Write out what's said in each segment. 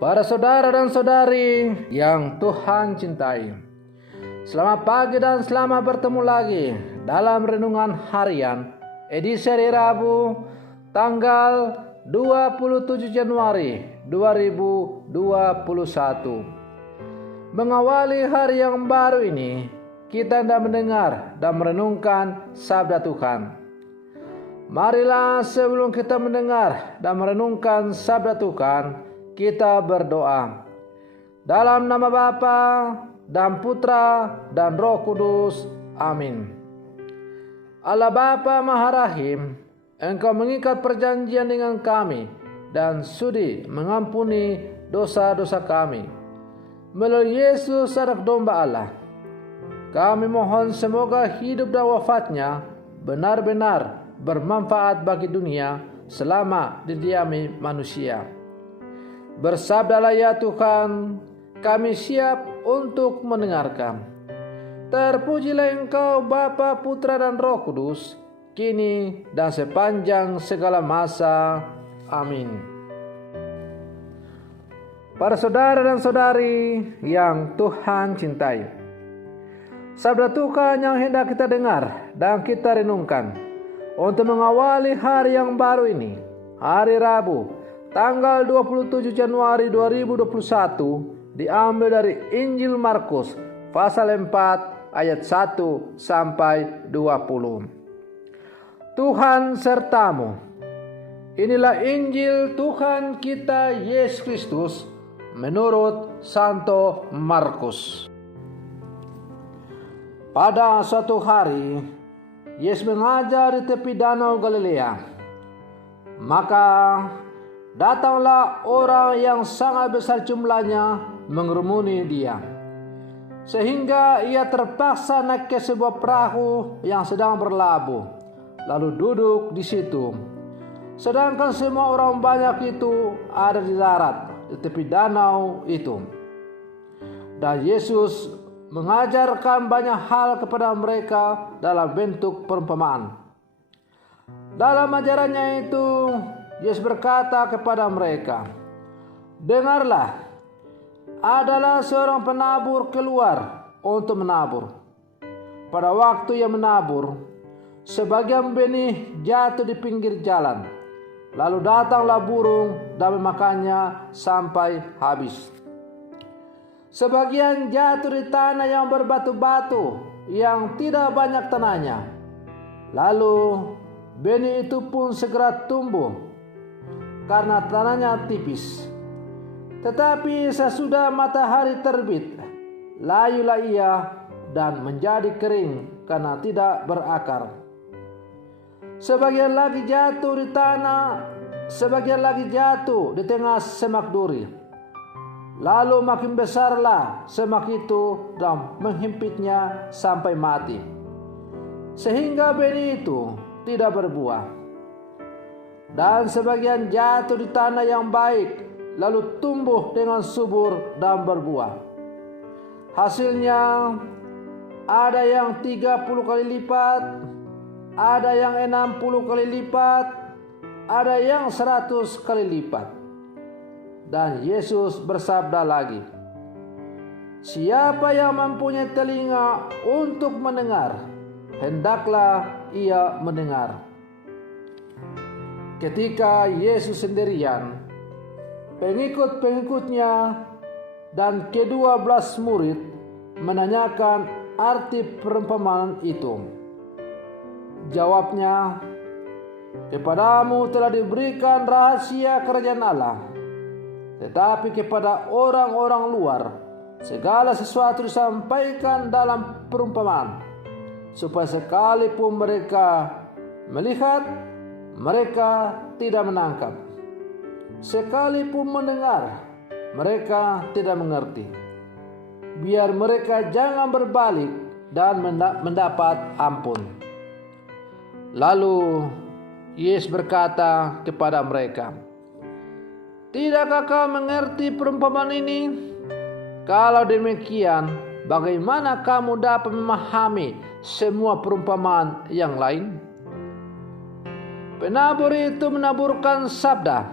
Para saudara dan saudari yang Tuhan cintai, selamat pagi dan selamat bertemu lagi dalam Renungan Harian edisi hari Rabu tanggal 27 Januari 2021. Mengawali hari yang baru ini, kita hendak mendengar dan merenungkan sabda Tuhan. Marilah sebelum kita mendengar dan merenungkan sabda Tuhan, kita berdoa. Dalam nama Bapa dan Putra dan Roh Kudus. Amin. Allah Bapa Maha Rahim, Engkau mengikat perjanjian dengan kami dan sudi mengampuni dosa-dosa kami. Melalui Yesus Anak Domba Allah, kami mohon semoga hidup dan wafatnya benar-benar bermanfaat bagi dunia selama didiami manusia. Bersabdalah ya Tuhan, kami siap untuk mendengarkan. Terpujilah Engkau Bapa, Putra dan Roh Kudus, kini dan sepanjang segala masa. Amin. Para saudara dan saudari yang Tuhan cintai, sabda Tuhan yang hendak kita dengar dan kita renungkan untuk mengawali hari yang baru ini, hari Rabu, tanggal 27 Januari 2021, diambil dari Injil Markus pasal 4 ayat 1 sampai 20. Tuhan sertamu. Inilah Injil Tuhan kita Yesus Kristus menurut Santo Markus. Pada suatu hari, Yesus mengajar di tepi danau Galilea. Maka datanglah orang yang sangat besar jumlahnya mengerumuni dia, sehingga ia terpaksa naik ke sebuah perahu yang sedang berlabuh, lalu duduk di situ. Sedangkan semua orang banyak itu ada di darat, di tepi danau itu. Dan Yesus mengajarkan banyak hal kepada mereka dalam bentuk perumpamaan. Dalam ajarannya itu, Yesus berkata kepada mereka, "Dengarlah, adalah seorang penabur keluar untuk menabur. Pada waktu ia menabur, sebagian benih jatuh di pinggir jalan. Lalu datanglah burung dan memakannya sampai habis. Sebagian jatuh di tanah yang berbatu-batu, yang tidak banyak tanahnya. Lalu benih itu pun segera tumbuh, karena tanahnya tipis. Tetapi sesudah matahari terbit, layulah ia dan menjadi kering karena tidak berakar. Sebagian lagi jatuh di tanah, sebagian lagi jatuh di tengah semak duri. Lalu makin besarlah semak itu dan menghimpitnya sampai mati, sehingga benih itu tidak berbuah. Dan sebagian jatuh di tanah yang baik, lalu tumbuh dengan subur dan berbuah. Hasilnya ada yang 30 kali lipat, ada yang 60 kali lipat, ada yang 100 kali lipat." Dan Yesus bersabda lagi, "Siapa yang mempunyai telinga untuk mendengar, hendaklah ia mendengar." Ketika Yesus sendirian, pengikut-pengikutnya dan ke-12 murid menanyakan arti perumpamaan itu. Jawabnya, "Kepadamu telah diberikan rahasia kerajaan Allah, tetapi kepada orang-orang luar segala sesuatu disampaikan dalam perumpamaan, supaya sekalipun mereka melihat, mereka tidak menangkap. Sekalipun mendengar, mereka tidak mengerti. Biar mereka jangan berbalik dan mendapat ampun." Lalu Yesus berkata kepada mereka, "Tidakkah kau mengerti perumpamaan ini? Kalau demikian, bagaimana kamu dapat memahami semua perumpamaan yang lain?" Penabur itu menaburkan sabda.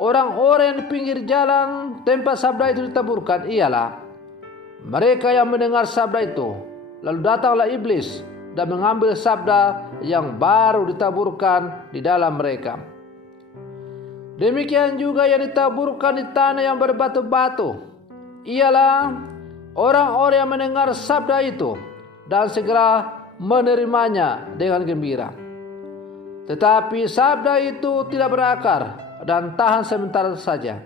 orang-orang yang di pinggir jalan tempat sabda itu ditaburkan ialah mereka yang mendengar sabda itu. Lalu datanglah iblis dan mengambil sabda yang baru ditaburkan di dalam mereka. Demikian juga yang ditaburkan di tanah yang berbatu-batu ialah orang-orang yang mendengar sabda itu dan segera menerimanya dengan gembira. Tetapi sabda itu tidak berakar dan tahan sebentar saja.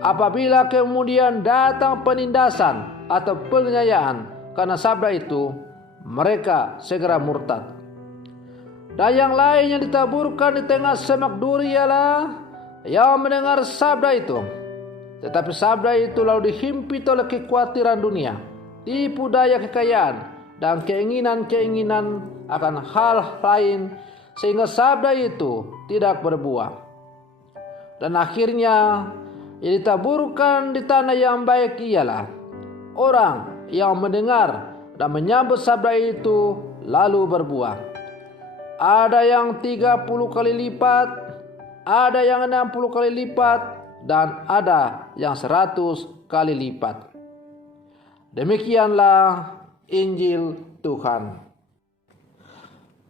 Apabila kemudian datang penindasan atau penganiayaan karena sabda itu, mereka segera murtad. Dan yang lain yang ditaburkan di tengah semak duri ialah yang mendengar sabda itu. Tetapi sabda itu lalu dihimpit oleh kekhawatiran dunia, tipu daya kekayaan, dan keinginan-keinginan akan hal lain, sehingga sabda itu tidak berbuah. Dan akhirnya yang ditaburkan di tanah yang baik ialah orang yang mendengar dan menyambut sabda itu lalu berbuah. Ada yang 30 kali lipat, ada yang 60 kali lipat, dan ada yang 100 kali lipat. Demikianlah Injil Tuhan.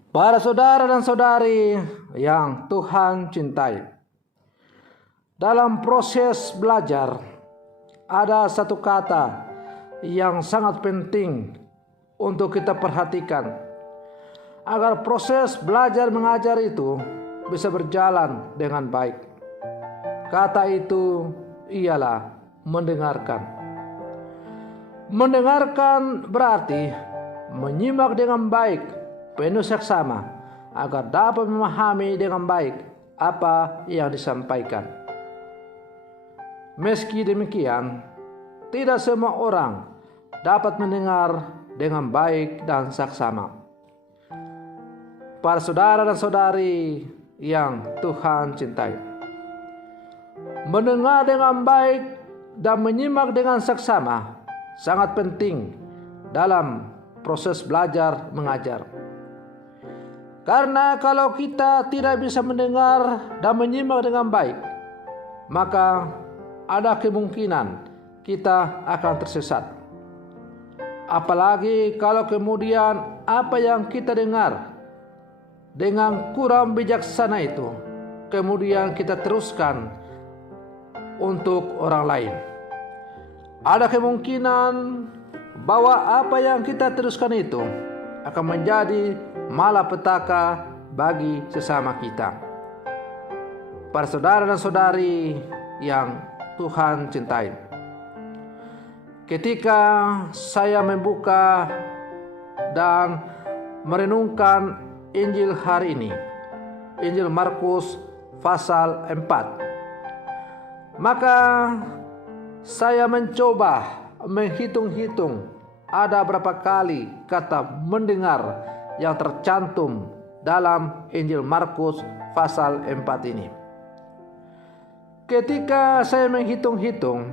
Para saudara dan saudari yang Tuhan cintai, dalam proses belajar ada satu kata yang sangat penting untuk kita perhatikan agar proses belajar mengajar itu bisa berjalan dengan baik. Kata itu ialah mendengarkan. Mendengarkan berarti menyimak dengan baik, penuh seksama, agar dapat memahami dengan baik apa yang disampaikan. Meski demikian, tidak semua orang dapat mendengar dengan baik dan saksama. Para saudara dan saudari yang Tuhan cintai, mendengar dengan baik dan menyimak dengan saksama sangat penting dalam proses belajar mengajar. Karena kalau kita tidak bisa mendengar dan menyimak dengan baik, maka ada kemungkinan kita akan tersesat. Apalagi kalau kemudian apa yang kita dengar dengan kurang bijaksana itu kemudian kita teruskan untuk orang lain. Ada kemungkinan bahwa apa yang kita teruskan itu akan menjadi malapetaka bagi sesama kita. Para saudara dan saudari yang Tuhan cintai, ketika saya membuka dan merenungkan Injil hari ini, Injil Markus pasal 4, maka saya mencoba menghitung-hitung ada berapa kali kata mendengar yang tercantum dalam Injil Markus pasal 4 ini. Ketika saya menghitung-hitung,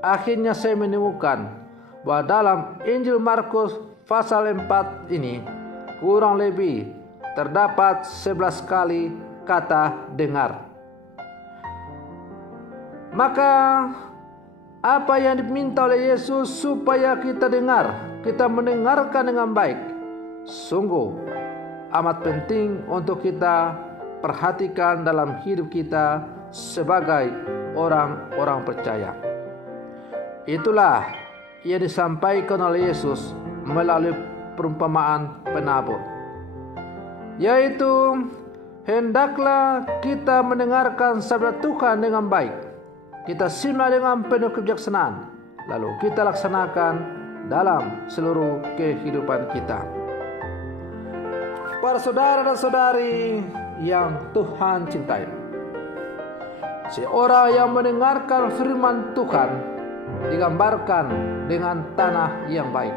akhirnya saya menemukan bahwa dalam Injil Markus pasal 4 ini kurang lebih terdapat 11 kali kata dengar. Maka apa yang diminta oleh Yesus supaya kita dengar, kita mendengarkan dengan baik, sungguh amat penting untuk kita perhatikan dalam hidup kita sebagai orang-orang percaya. Itulah yang disampaikan oleh Yesus melalui perumpamaan penabur, yaitu hendaklah kita mendengarkan sabda Tuhan dengan baik, kita simak dengan penuh kebijaksanaan, lalu kita laksanakan dalam seluruh kehidupan kita. Para saudara dan saudari yang Tuhan cintai, seorang yang mendengarkan firman Tuhan digambarkan dengan tanah yang baik.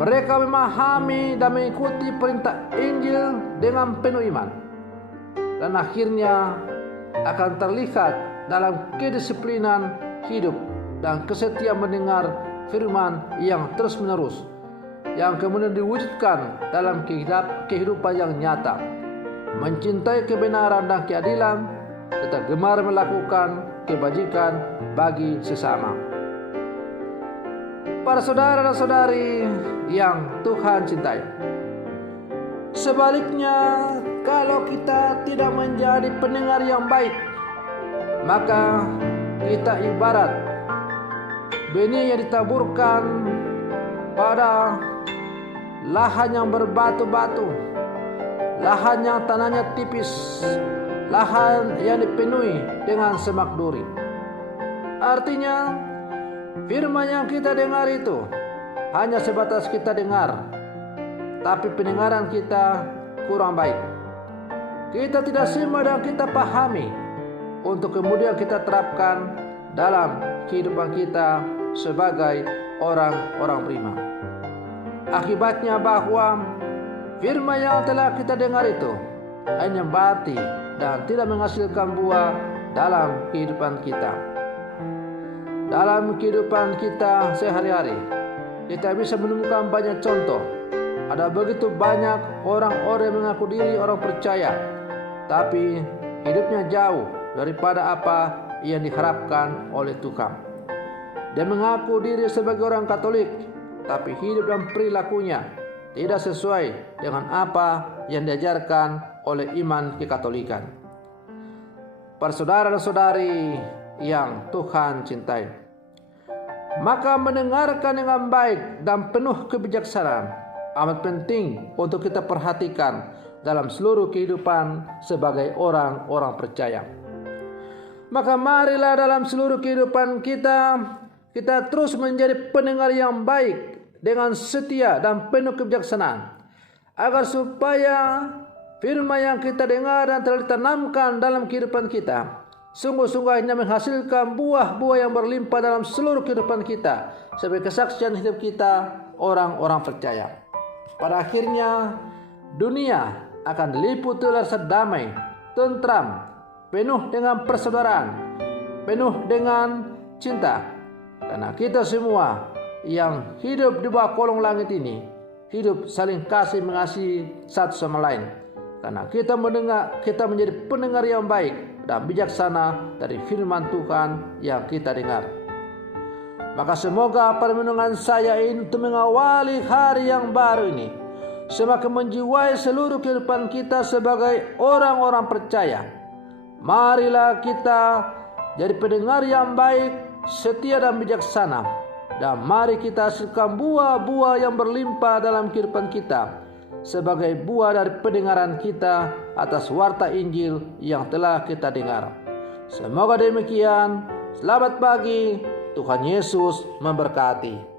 Mereka memahami dan mengikuti perintah Injil dengan penuh iman, dan akhirnya akan terlihat dalam kedisiplinan hidup dan kesetiaan mendengar firman yang terus-menerus, yang kemudian diwujudkan dalam kehidupan yang nyata, mencintai kebenaran dan keadilan, kita gemar melakukan kebajikan bagi sesama. Para saudara dan saudari yang Tuhan cintai, sebaliknya, kalau kita tidak menjadi pendengar yang baik, maka kita ibarat benih yang ditaburkan pada lahan yang berbatu-batu, lahan yang tanahnya tipis, lahan yang dipenuhi dengan semak duri. Artinya, firman yang kita dengar itu hanya sebatas kita dengar, tapi pendengaran kita kurang baik. Kita tidak simak dan kita pahami untuk kemudian kita terapkan dalam kehidupan kita sebagai orang-orang beriman. Akibatnya bahwa firman yang telah kita dengar itu hanya bati dan tidak menghasilkan buah dalam kehidupan kita. Dalam kehidupan kita sehari-hari, kita bisa menemukan banyak contoh. Ada begitu banyak orang-orang yang mengaku diri orang percaya, tapi hidupnya jauh daripada apa yang diharapkan oleh Tuhan. Dia mengaku diri sebagai orang Katolik, tapi hidup dan perilakunya tidak sesuai dengan apa yang diajarkan oleh iman kekatolikan. Para saudara dan saudari yang Tuhan cintai, maka mendengarkan dengan baik dan penuh kebijaksanaan amat penting untuk kita perhatikan dalam seluruh kehidupan sebagai orang-orang percaya. Maka marilah dalam seluruh kehidupan kita terus menjadi pendengar yang baik dengan setia dan penuh kebijaksanaan, agar supaya firman yang kita dengar dan telah ditanamkan dalam kehidupan kita sungguh-sungguh hanya menghasilkan buah-buah yang berlimpah dalam seluruh kehidupan kita sebagai kesaksian hidup kita orang-orang percaya. Pada akhirnya dunia akan diliputi oleh rasa damai, tentram, penuh dengan persaudaraan, penuh dengan cinta. Karena kita semua yang hidup di bawah kolong langit ini hidup saling kasih mengasihi satu sama lain. Karena kita menjadi pendengar yang baik dan bijaksana dari firman Tuhan yang kita dengar. Maka semoga permenungan saya ini untuk mengawali hari yang baru ini semakin menjiwai seluruh kehidupan kita sebagai orang-orang percaya. Marilah kita jadi pendengar yang baik, setia dan bijaksana, dan mari kita hasilkan buah-buah yang berlimpah dalam kehidupan kita sebagai buah dari pendengaran kita atas warta Injil yang telah kita dengar. Semoga demikian. Selamat pagi. Tuhan Yesus memberkati.